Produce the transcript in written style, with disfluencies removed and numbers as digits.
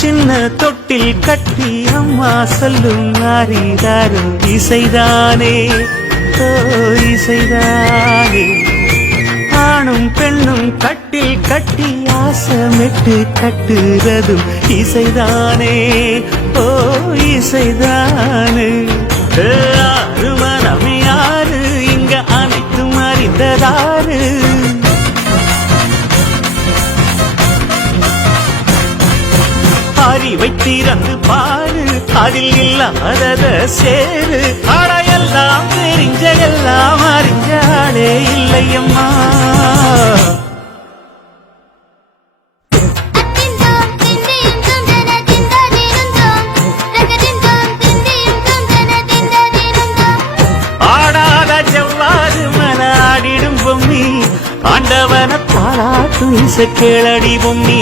சின்ன தொட்டில் கட்டி அம்மா சொல்லும் ஆரிதாரோ இசைதானே ஓ இசைதானே. ஆணும் பெண்ணும் கட்டில் கட்டி ஆசமிட்டு கட்டுறதும் இசைதானே ஓ இசைதானே. ஆறு மனம் யாரு இங்க அனைத்தும் அறிந்ததாரு. அறிவை திறந்து பாரு அதில் இல்லாதத சேரு. அடையெல்லாம் தெரிஞ்ச எல்லாம் அறிஞ்சாலே இல்லையம்மா. ஆடாத ஜவ்வாது மலாடிடும் பொம்மி ஆண்டவன பாராட்டும் இசை கேளடி பொம்மி.